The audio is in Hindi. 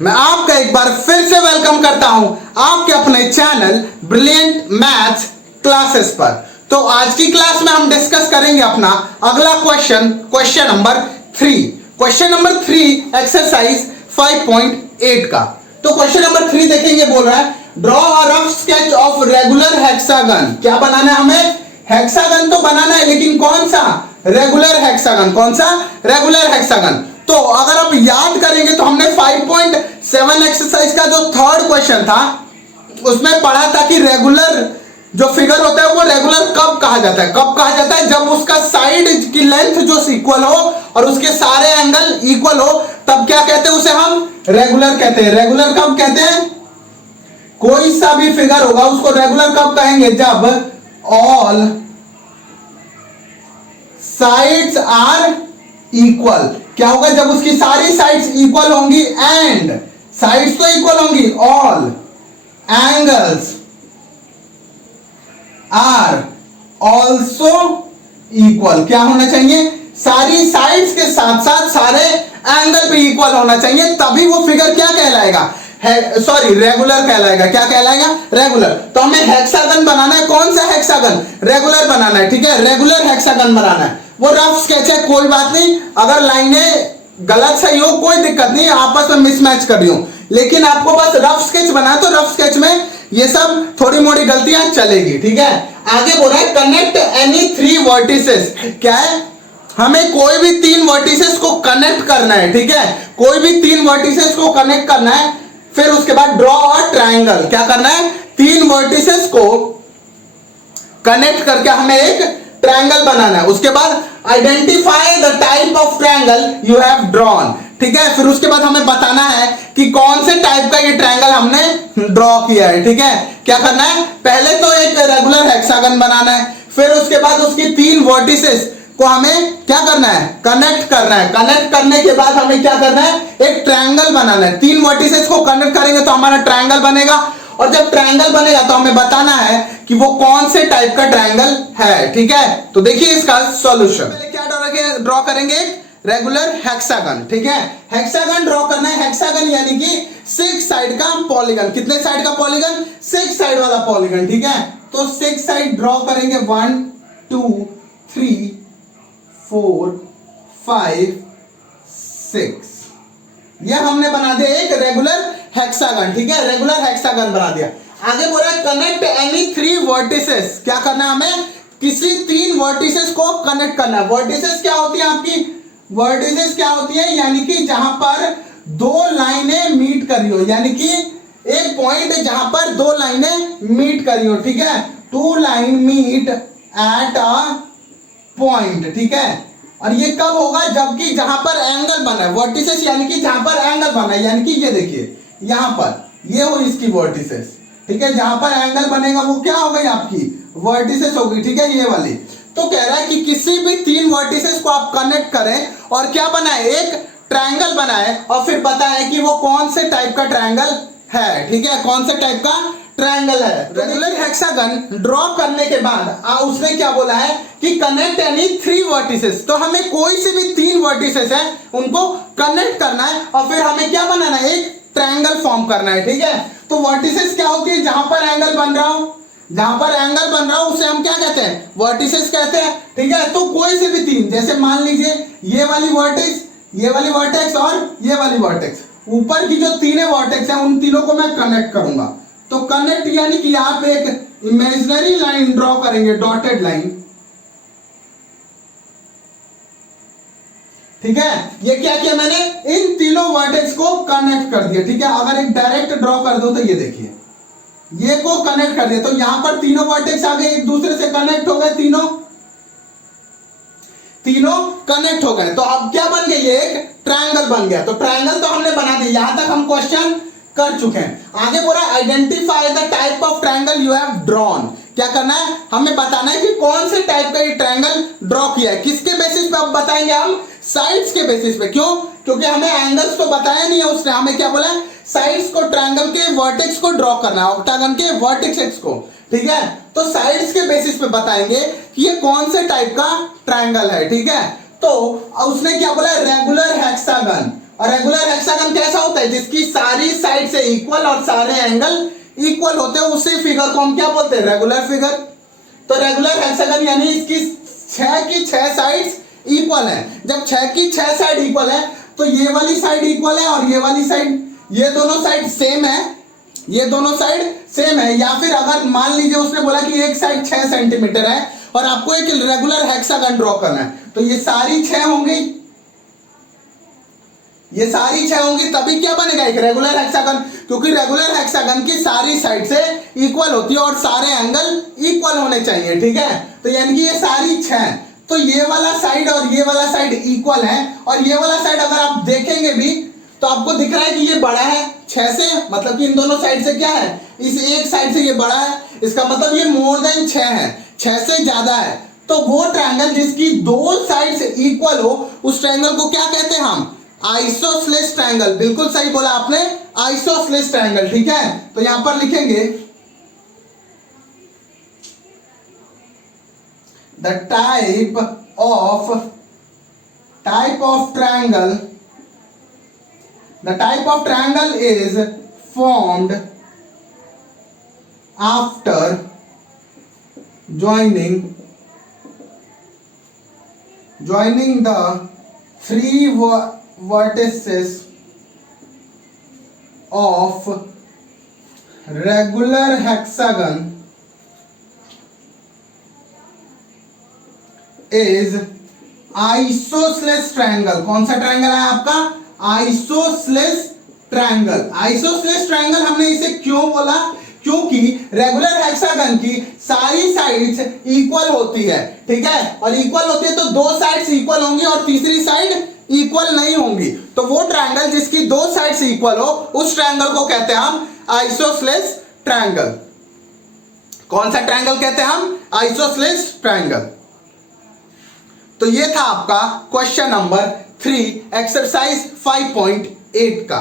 मैं आपका एक बार फिर से वेलकम करता हूं आपके अपने चैनल ब्रिलियंट मैथ्स क्लासेस पर। तो आज की क्लास में हम डिस्कस करेंगे अपना अगला question number 3। Question number 3 exercise 5.8 का। तो क्वेश्चन नंबर 3 देखेंगे, बोल रहा है draw a rough sketch of regular hexagon. क्या बनाना है हमें? हेक्सागन तो बनाना है, लेकिन कौन सा? Regular hexagon. कौन सा? Regular hexagon. तो अगर आप याद करेंगे तो हमने 5.7 एक्सरसाइज का जो थर्ड क्वेश्चन था उसमें पढ़ा था कि रेगुलर जो फिगर होता है वो रेगुलर कब कहा जाता है? कब कहा जाता है? जब उसका साइड की लेंथ जो इक्वल हो और उसके सारे एंगल इक्वल हो, तब क्या कहते हैं उसे? हम रेगुलर कहते हैं। रेगुलर कब कहते हैं? कोई सा भी फिगर होगा उसको रेगुलर कब कहेंगे? जब ऑल साइड्स आर इक्वल। क्या होगा? जब उसकी सारी साइड्स इक्वल होंगी एंड साइड्स तो इक्वल होंगी, all angles are also equal. क्या होना चाहिए? सारी साइड्स के साथ साथ सारे एंगल भी इक्वल होना चाहिए, तभी वो फिगर क्या कहलाएगा? रेगुलर कहलाएगा। क्या कहलाएगा? रेगुलर। तो हमें हेक्सागन बनाना है। कौन सा हेक्सागन? रेगुलर बनाना है। ठीक है, रेगुलर हेक्सागन बनाना है। वो रफ स्केच है, कोई बात नहीं। अगर लाइनें गलत सही हो कोई दिक्कत नहीं, आपस में मिसमैच कर रही हो, लेकिन आपको बस रफ स्केच बनाना है। तो रफ स्केच में ये सब थोड़ी मोड़ी गलतियां चलेगी। ठीक है, आगे बोल रहा है कनेक्ट एनी 3 वर्टिसेस। क्या है? हमें कोई भी 3 वर्टिसेस को कनेक्ट करना है। ठीक है, कोई भी 3 वर्टिसेस को कनेक्ट करना है। फिर उसके बाद ड्रॉ अ ट्रायंगल। क्या करना है? 3 वर्टिसेस को कनेक्ट करके हमें एक ट्रायंगल बनाना है। उसके बाद identify the type of triangle you have drawn. ठीक है, फिर उसके बाद हमें बताना है कि कौन से टाइप का ये ट्रायंगल हमने ड्रॉ किया है। ठीक है, क्या करना है? पहले तो एक रेगुलर हेक्सागन बनाना है, फिर उसके बाद उसकी 3 वर्टिसेस को हमें क्या करना है? कनेक्ट करना है। कनेक्ट करने के बाद हमें क्या करना है? एक ट्रायंगल बनाना है। 3 वर्टिसेस को कनेक्ट करेंगे तो हमारा ट्रायंगल बनेगा, और जब ट्रायंगल बनेगा तो हमें बताना है कि वो कौन से टाइप का ट्रायंगल है। ठीक है, तो देखिए इसका सॉल्यूशन। पहले क्या ड्रॉ करेंगे? Regular hexagon. ठीक है, हेक्सागन ड्रॉ करना है। हेक्सागन यानी कि 6 साइड का पॉलीगन। कितने साइड का पॉलीगन? 6 साइड वाला पॉलीगन। ठीक है, तो 6 साइड ड्रॉ करेंगे। 1 2 3 4 5 6। यह हमने बना दिया एक रेगुलर हेक्सागन। ठीक है, रेगुलर हेक्सागन बना दिया। आगे बोल रहा है कनेक्ट एनी 3 वर्टिसेस। क्या करना है हमें? किसी 3 वर्टिसेस को कनेक्ट करना है। वर्टिसेस क्या होती है आपकी? वर्टिसेस क्या होती है? यानी कि जहां पर 2 लाइनें मीट कर रही हो, यानी कि एक पॉइंट जहां पर 2 लाइनें मीट कर रही हो। ठीक है, 2 line meet at a point. ठीक है, और ये कब होगा? जबकि जहां पर एंगल बना है। वर्टिसेस यानी कि जहां पर एंगल बना है, यानी कि ये देखिए यहां पर ये हो इसकी वर्टिसेस। ठीक है, जहां पर एंगल बनेगा वो क्या हो गई? आपकी वर्टिसेस होगी। ठीक है, ये वाली। तो कह रहा है कि किसी भी 3 वर्टिसेस को आप कनेक्ट करें और क्या बनाए? एक ट्रायंगल बनाए, और फिर बताएं कि वो कौन से टाइप का ट्रायंगल है। ठीक है, कौन से टाइप का ट्रायंगल है। रेगुलर हेक्सागन ड्रॉ करने के बाद उसने क्या बोला है कि कनेक्ट एनी 3 वर्टिसेस। तो हमें कोई से भी 3 वर्टिसेस है उनको कनेक्ट करना है, और फिर हमें क्या बनाना है? एक ट्रायंगल फॉर्म करना है। ठीक है, तो वर्टिसेस क्या होती है? जहां पर एंगल बन रहा हो, जहां पर एंगल बन रहा हो उसे हम क्या कहते हैं? वर्टिसेस कहते हैं। ठीक है, तो कोई से भी 3, जैसे मान लीजिए ये वाली वर्टेक्स, ये वाली वर्टेक्स और ये वाली वर्टेक्स, ऊपर की जो 3 वर्टेक्स है उन तीनों को मैं कनेक्ट करूंगा। तो कनेक्ट यानी कि यहां पे एक इमेजिनरी लाइन ड्रॉ करेंगे, डॉटेड लाइन। ठीक है, ये क्या किया मैंने? इन तीनों वर्टेक्स को कनेक्ट कर दिया। ठीक है, अगर एक डायरेक्ट ड्रॉ कर दो तो ये देखिए ये को कनेक्ट कर दिया, तो यहां पर तीनों वर्टेक्स आ गए, एक दूसरे से कनेक्ट हो गए, तीनों कनेक्ट हो गए। तो अब क्या बन गया? ये एक ट्रायंगल बन गया। तो ट्रायंगल तो हमने बना दिया। यहां तक हम क्वेश्चन कर चुके हैं। आगे बोला identify the type of triangle you have drawn. क्या करना है? हमें बताना है कि कौन से टाइप का ये ट्रायंगल ड्रॉ किया है। किसके बेसिस पे? अब बताएंगे हम साइड्स के बेसिस पे। क्यों? क्योंकि हमें एंगल्स तो बताया नहीं है उसने। हमें क्या बोला है? साइड्स को, ट्रायंगल के वर्टेक्स को ड्रॉ करना है, ऑक्टागन के वर्टेक्स को। ठीक है, तो साइड्स के बेसिस पे बताएंगे कि ये कौन से टाइप का ट्रायंगल है। ठीक है, तो उसने क्या बोला? Regular hexagon. और रेगुलर हेक्सागन कैसा होता है? जिसकी सारी साइड से इक्वल और सारे एंगल इक्वल होते हैं, उसी फिगर को हम क्या बोलते हैं? Regular figure. तो रेगुलर हेक्सागन यानी इसकी 6 की 6 साइड्स इक्वल है। जब 6 की 6 साइड इक्वल है तो ये वाली साइड इक्वल है और ये वाली साइड, ये दोनों साइड सेम है, ये दोनों साइड सेम है। या फिर अगर मान लीजिए उसने बोला कि एक साइड 6 सेंटीमीटर है और आपको एक रेगुलर हेक्सागन ड्रॉ करना है, तो ये सारी 6 होंगी, ये सारी 6 होंगी, तभी क्या बनेगा? एक रेगुलर हेक्सागन। क्योंकि रेगुलर हेक्सागन की सारी साइड से इक्वल होती है और सारे एंगल इक्वल होने चाहिए, ठीक है। तो यानी कि ये सारी 6, तो ये वाला साइड और ये वाला साइड इक्वल है, और ये वाला साइड अगर आप देखेंगे भी तो आपको दिख रहा है कि ये बड़ा है 6 से, मतलब कि इन दोनों साइड से क्या है? इस एक साइड से ये बड़ा है, इसका मतलब ये मोर देन 6 है, 6 से ज्यादा है। तो वो ट्रायंगल जिसकी दो साइड्स इक्वल हो, उस ट्रायंगल को क्या कहते हैं हम? Isosceles triangle. बिल्कुल सही बोला आपने, आइसोसेलेस ट्रायंगल, ठीक है। तो यहां पर लिखेंगे the type of triangle, the type of triangle is formed after joining the three vertices of regular hexagon is isosceles triangle. कौन सा ट्रायंगल है आपका? Isosceles triangle. आइसोसेलेस ट्रायंगल हमने इसे क्यों बोला? क्योंकि रेगुलर हेक्सागन की सारी साइड्स इक्वल होती है, ठीक है। और इक्वल होती है तो दो साइड्स इक्वल होंगी और तीसरी साइड इक्वल नहीं होंगी। तो वो ट्रायंगल जिसकी दो साइड्स इक्वल हो, उस ट्रायंगल को कहते हैं हम आइसोसेलेस ट्रायंगल। कौन सा ट्रायंगल कहते हैं हम? Isosceles triangle. तो ये था आपका क्वेश्चन नंबर 3 एक्सरसाइज 5.8 का।